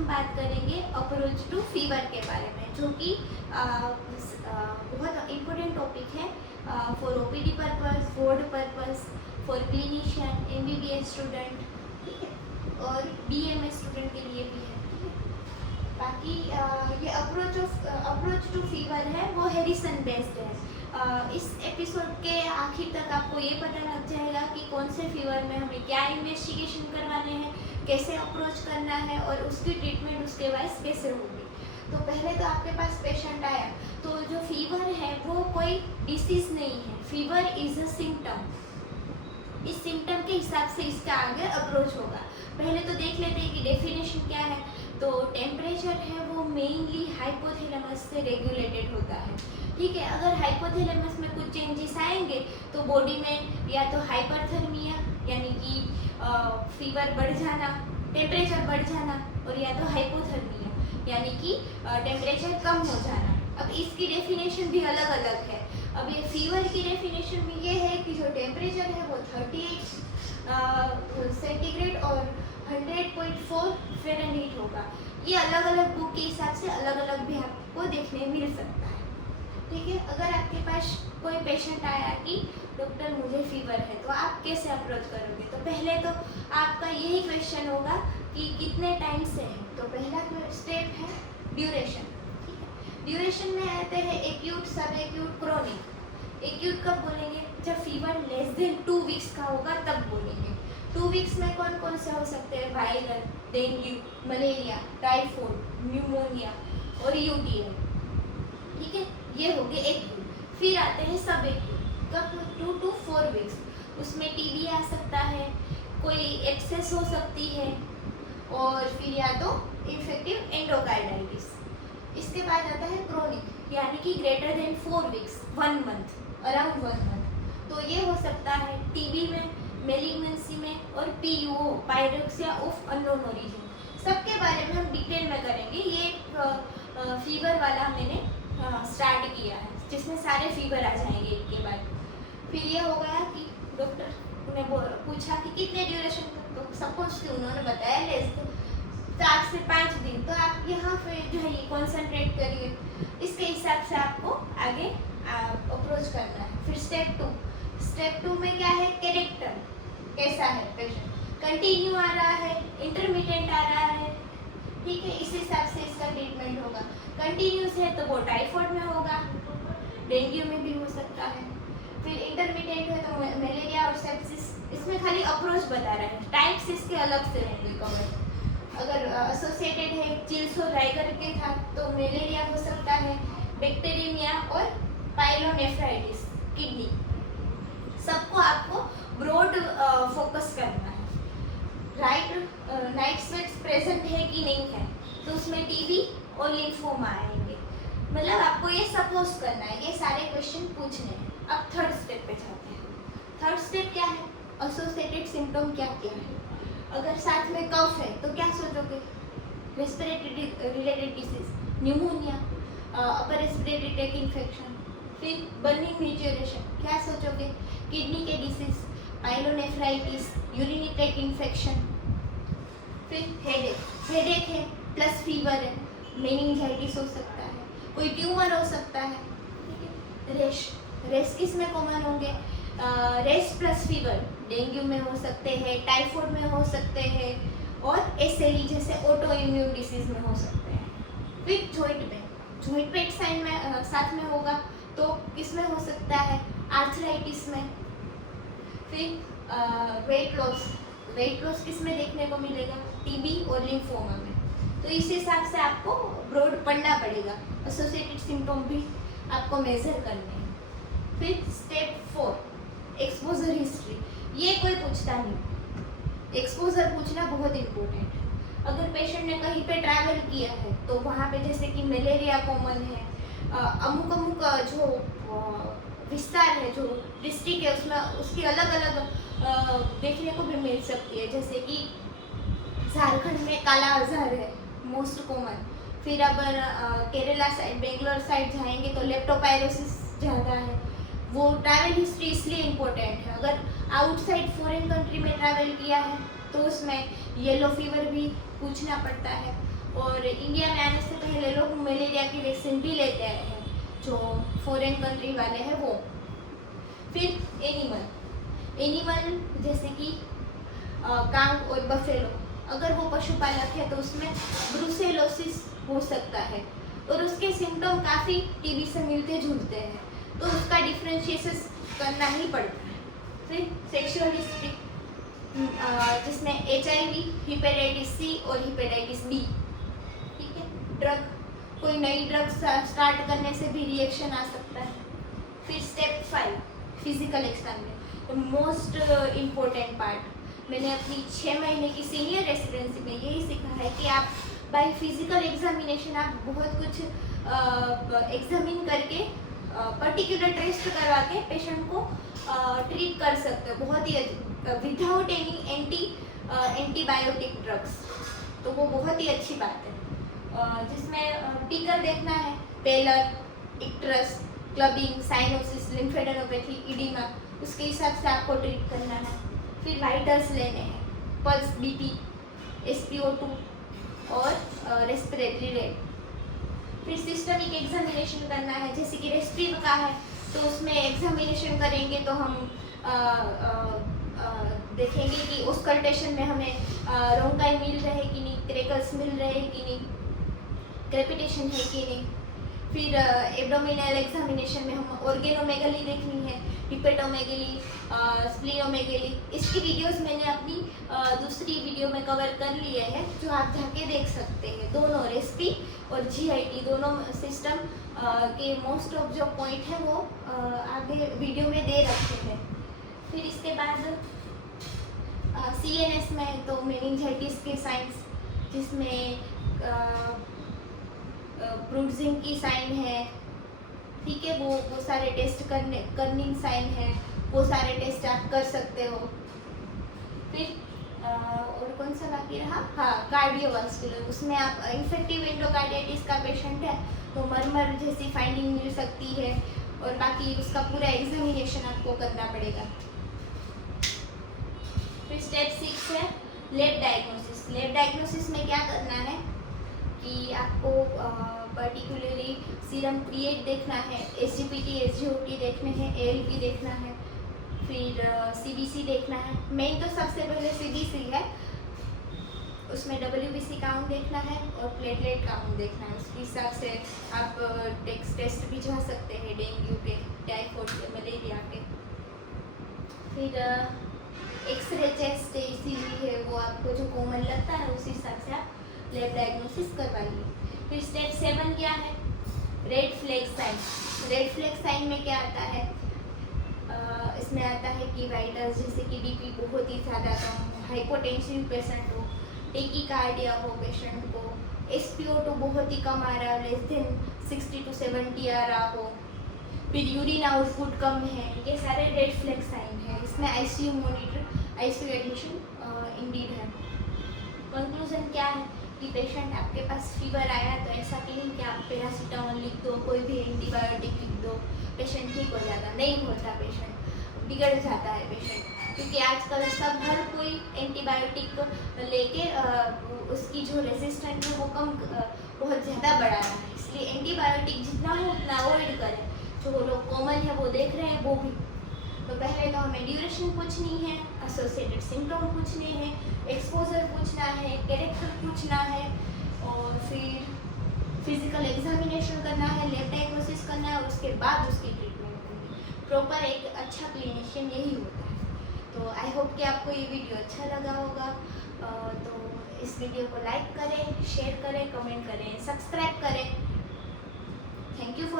हम बात करेंगे अप्रोच टू फीवर के बारे में, जो कि बहुत इम्पोर्टेंट टॉपिक है for OPD purpose, board purpose, for clinician, MBBS student, ठीक है, और बीएमएस स्टूडेंट के लिए भी है। बाकी ये अप्रोच टू फीवर है वो हैरिसन बेस्ड है। इस एपिसोड के आखिर तक आपको ये पता लग जाएगा कि कौन से फीवर में हमें क्या इन्वेस्टिगेशन करवाने हैं, कैसे अप्रोच करना है और उसकी ट्रीटमेंट उसके बाद कैसे होगी। तो पहले तो आपके पास पेशेंट आया, तो जो फीवर है वो कोई डिसीज नहीं है, फीवर इज अ सिम्टम। इस सिम्टम के हिसाब से इसका आगे अप्रोच होगा। पहले तो देख लेते हैं कि डेफिनेशन क्या है। तो टेम्परेचर है वो मेनली हाइपोथैलेमस से रेगुलेटेड होता है, ठीक है। अगर हाइपोथैलेमस में कुछ चेंजेस आएंगे तो बॉडी में या तो हाइपरथर्मिया यानी कि फीवर बढ़ जाना, टेम्परेचर बढ़ जाना, और या तो हाइपोथर्मिया यानी कि टेम्परेचर कम हो जाना। अब इसकी डेफिनेशन भी अलग अलग है। अब ये फीवर की डेफिनेशन में ये है कि जो टेम्परेचर है वो 38 सेंटीग्रेड और 100.4 फ़ारेनहाइट होगा। ये अलग अलग बुक के हिसाब से अलग अलग भी आपको देखने मिल सकता है, ठीक है। अगर आपके पास कोई पेशेंट आया कि डॉक्टर मुझे फीवर है, तो आप कैसे अप्रोच करोगे? तो पहले तो आपका यही क्वेश्चन होगा कि कितने टाइम से है। तो पहला स्टेप है ड्यूरेशन, ठीक है। ड्यूरेशन में आते हैं एक्यूट, सब एक्यूट, क्रोनिक। एक्यूट कब बोलेंगे? जब फीवर लेस देन 2 वीक्स का होगा तब बोलेंगे। 2 वीक्स में कौन कौन से हो सकते हैं? Viral, dengue, malaria, typhoid, pneumonia और यूटीआई, ठीक है। ये हो गए एक्यूट। फिर आते हैं सब एक्यूट, कब? 2 to 4 वीक्स। उसमें टीबी आ सकता है, कोई एक्सेस हो सकती है, और फिर या तो इन्फेक्टिव एंडोकार्डाइटिस। इसके बाद आता है क्रोनिक, यानी कि greater than 4 weeks, 1 month, around 1 month. तो ये हो सकता है टीबी में, मेलिग्नेंसी में, और पीयूओ, पायरोक्सिया ऑफ अननोन ओरिजिन। सबके बारे में हम डिटेल में करेंगे। ये फीवर वाला मैंने स्टार्ट किया है, जिसमें सारे फीवर आ जाएंगे एक के बाद। फिर ये हो गया कि डॉक्टर ने पूछा कि कितने ड्यूरेशन तक, तो सपोज कि उन्होंने बताया लेस 4 से 5 दिन। तो आप यहाँ पे जो है ये कॉन्सेंट्रेट करिए, इसके हिसाब से आपको आगे अप्रोच करना है। फिर स्टेप 2 में क्या है? कैरेक्टर, कैसा है पेशेंट, कंटिन्यू आ रहा है, इंटरमिटेंट आ रहा है, ठीक है। इस हिसाब से इसका ट्रीटमेंट होगा। कंटिन्यूस है तो वो टाइफाइड में होगा, डेंगू में भी हो सकता है। फिर इंटरमिटेंट है तो मलेरिया और सेप्सिस। इसमें खाली अप्रोच बता रहा है, टाइप्स इसके अलग से होंगे कवर। अगर एसोसिएटेड है चिल्स और राइगर के था तो मलेरिया हो सकता है, बैक्टीरियमिया और पाइलोनेफ्राइटिस, किडनी। सबको आपको ब्रॉड फोकस करना है। नाइट स्वेट्स प्रेजेंट है कि नहीं है, तो उसमें टीबी और लिम्फोमा आएंगे। मतलब आपको ये सपोज करना है, ये सारे क्वेश्चन पूछने हैं। अब थर्ड स्टेप पे जाते हैं। थर्ड स्टेप क्या है? एसोसिएटेड सिम्टम क्या क्या है? अगर साथ में कफ है तो क्या सोचोगे? Respiratory related disease, pneumonia, upper respiratory tract infection. फिर बर्निंग मैच्योरेशन, क्या सोचोगे? किडनी के disease, pyelonephritis, urinary tract infection. फिर हेडेक है प्लस फीवर है, मेनिंजाइटिस हो सकता है, कोई ट्यूमर हो सकता है, ठीक है। रेश किस में कॉमन होंगे? रेश प्लस फीवर डेंगू में हो सकते हैं, टाइफाइड में हो सकते हैं, और एसएलई जैसे ऑटो इम्यून डिसीज में हो सकते हैं। फिर जॉइंट पेन साइन में साथ में होगा तो किस में हो सकता है? आर्थराइटिस में। फिर वेट लॉस किस में देखने को मिलेगा? टीबी और लिम्फोमा में। तो इस हिसाब से आपको ब्रॉड पढ़ना पड़ेगा, एसोसिएटेड सिम्टम भी आपको मेजर करने हैं। फिर स्टेप 4, एक्सपोजर हिस्ट्री। ये कोई पूछता नहीं, एक्सपोजर पूछना बहुत इम्पोर्टेंट है। अगर पेशेंट ने कहीं पे ट्रैवल किया है तो वहाँ पे जैसे कि मलेरिया कॉमन है, अमुक जो विस्तार है, जो डिस्ट्रिक्ट है, उसमें उसकी अलग अलग देखने को भी मिल सकती है। जैसे कि झारखंड में काला आजार है मोस्ट कॉमन। फिर अगर केरला साइड, बेंगलोर साइड जाएंगे तो लेप्टोपायरोसिस ज़्यादा है। वो ट्रैवल हिस्ट्री इसलिए इम्पोर्टेंट है। अगर आउटसाइड फॉरेन कंट्री में ट्रैवल किया है तो उसमें येलो फीवर भी पूछना पड़ता है। और इंडिया में आने से पहले लोग मलेरिया की वैक्सीन भी लेते आए हैं, जो फॉरेन कंट्री वाले हैं वो। फिर एनिमल जैसे कि कांग और बफेलो, अगर वो पशुपालक है तो उसमें ब्रुसेलोसिस हो सकता है और उसके सिम्टम काफ़ी टीबी से मिलते जुलते हैं, तो उसका डिफ्रेंशिएशन करना ही पड़ता है। फिर सेक्सुअल हिस्ट्री, जिसमें HIV, हेपेटाइटिस C और हेपेटाइटिस B। ठीक है, ड्रग, कोई नई ड्रग स्टार्ट करने से भी रिएक्शन आ सकता है। फिर step 5 physical examination, most important part. मैंने अपनी 6 महीने की सीनियर रेसिडेंसी में यही सीखा है कि आप बाय फिजिकल एग्जामिनेशन आप बहुत कुछ एग्जामिन करके पर्टिकुलर टेस्ट करवा के पेशेंट को ट्रीट कर सकते हो, बहुत ही विदाउट एनी एंटीबायोटिक ड्रग्स, तो वो बहुत ही अच्छी बात है। जिसमें टिकर देखना है, पेलर, इक्ट्रस, क्लबिंग, साइनोसिस, लिम्फेडेनोपैथी, इडीमा, उसके हिसाब से आपको ट्रीट करना है। फिर वाइटल्स लेने हैं, पल्स, BP, SpO2 और रेस्पिरेटरी रेट। फिर सिस्टमिक एग्जामिनेशन करना है, जैसे कि रेस्पिरेटरी का है तो उसमें एग्जामिनेशन करेंगे तो हम देखेंगे कि ऑस्कल्टेशन में हमें रोंकाई मिल रहे कि नहीं, क्रेकल्स मिल रहे कि नहीं, क्रेपिटेशन है कि नहीं। फिर एब्डोमिनल एग्जामिनेशन में हम ऑर्गेनोमेगली देखनी है, हिपेटोमेगली, स्प्लीनोमेगली। इसकी वीडियोस मैंने अपनी दूसरी वीडियो में कवर कर लिए हैं, जो आप जाके देख सकते हैं। दोनों रेस्पी और GIT दोनों सिस्टम के मोस्ट ऑफ जो पॉइंट है वो आगे वीडियो में दे रखे हैं। फिर इसके बाद CNS में तो मेनिंजाइटिस के साइंस, जिसमें ब्रूजिंग की साइन है, ठीक है, वो सारे टेस्ट कर्निंग साइन है, वो सारे टेस्ट आप कर सकते हो। फिर और कौन सा बाकी रहा, हाँ, कार्डियोवास्कुलर, उसमें आप इन्फेक्टिव एंडोकार्डियाटिस का पेशेंट है तो मरमर जैसी फाइंडिंग मिल सकती है, और बाकी उसका पूरा एग्जामिनेशन आपको करना पड़ेगा। फिर स्टेप 6 है लैब डायग्नोसिस। लैब डायग्नोसिस में क्या करना है कि आपको पर्टिकुलरली सीरम क्रिएट देखना है, SGPT, SGOT देखने हैं, ALP देखना है, फिर CBC देखना है। मेन तो सबसे पहले CBC है, उसमें WBC काउंट देखना है और प्लेटलेट काउंट देखना है। उसके हिसाब से आप टेस्ट भिजवा सकते हैं, डेंगू के, टाइफाइड के, मलेरिया के। फिर एक्सरे चेस्ट ECG है, वो आपको जो कॉमन लगता है उस हिसाब से आप लैब डायग्नोसिस करवाइए। फिर स्टेप 7 क्या है, red flag sign. Red flag sign में क्या आता है, इसमें आता है कि वाइटल्स जैसे कि BP बहुत ही ज़्यादा कम हो, हाइपोटेंसिव पेशेंट हो, टेकीकार्डिया हो पेशेंट को, SpO2 बहुत ही कम आ रहा है, लेस देन 60 to 70 आ रहा हो, फिर यूरिन आउटपुट कम है, ये सारे रेड फ्लैग साइन है। इसमें ICU monitor, ICU admission Indeed है। कंक्लूजन क्या है कि पेशेंट आपके पास फीवर आया तो ऐसा कि नहीं कि आप पैरासीटामोल लिख दो, कोई भी एंटीबायोटिक लिख दो, पेशेंट ठीक हो जाता, नहीं होता, पेशेंट बिगड़ जाता है पेशेंट, क्योंकि आजकल सब हर कोई एंटीबायोटिक लेके उसकी जो रेजिस्टेंट है वो कम बहुत ज़्यादा बढ़ा रहा है। इसलिए एंटीबायोटिक जितना हो उतना अवॉइड करें। जो लोग कॉमन है वो देख रहे हैं वो भी। तो पहले तो हमें ड्यूरेशन पूछनी है, एसोसिएटेड सिम्टम पूछने हैं, एक्सपोजर पूछना है, कैरेक्टर पूछना है, और फिर फिजिकल एग्जामिनेशन करना है, लैब डायग्नोसिस करना है, और उसके बाद उसकी ट्रीटमेंट करनी है। प्रॉपर एक अच्छा क्लिनिशियन यही होता है। तो आई होप कि आपको ये वीडियो अच्छा लगा होगा। तो इस वीडियो को लाइक करें, शेयर करें, कमेंट करें, सब्सक्राइब करें। Thank you for